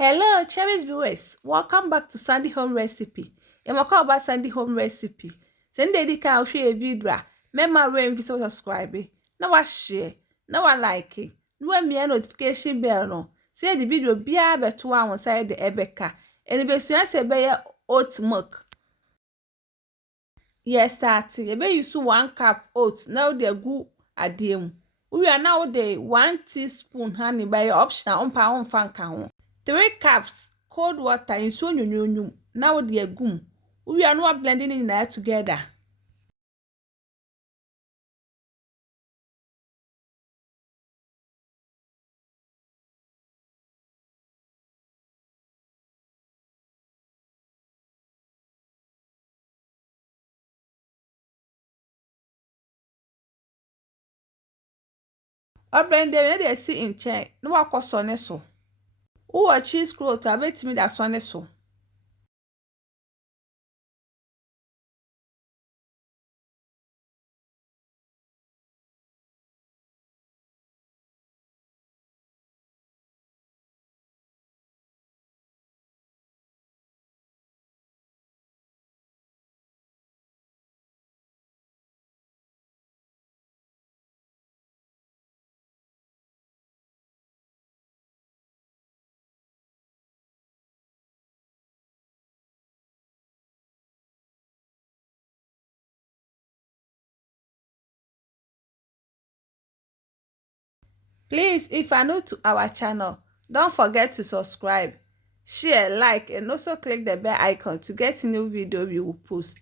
Hello, cherished viewers. Welcome back to Sandy Home Recipe. I'm talking about Sandy Home Recipe. Send the link out share a video. Remember when you subscribe. Now I share. Now I like it. No me a notification bell no. Say the video be able to one side the ebeka. And if you say be oat milk. Yes, start. You be use 1 cup oats. Now they go adiem. We are now the 1 teaspoon honey by optional on pound fan count. 3 cups cold water in so nyonyonyum. Now the gum. We are not blending in that together. Or blend them they see in chair. No one cause on so. Who cheese cloth to abet me that son so. Please, if you are new to our channel, don't forget to subscribe, share, like, and also click the bell icon to get new video we will post.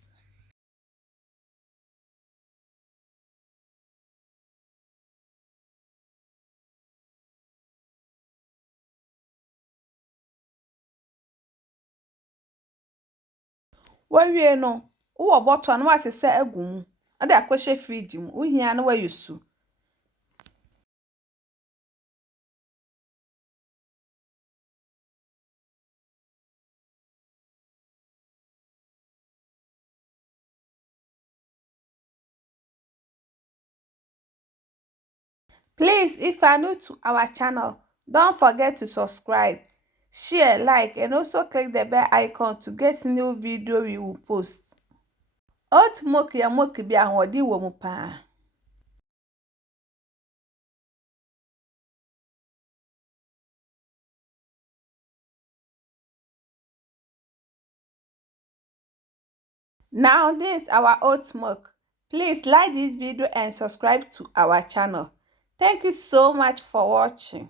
Where no, who bottle and what is say egum. Ada akweshe fridge mu. Uhia no where you su. Please, if you are new to our channel, don't forget to subscribe, share, like, and also click the bell icon to get new video we will post. Oat milk ya milk bi ahodi wo mu pa. Now this is our oat milk. Please like this video and subscribe to our channel. Thank you so much for watching.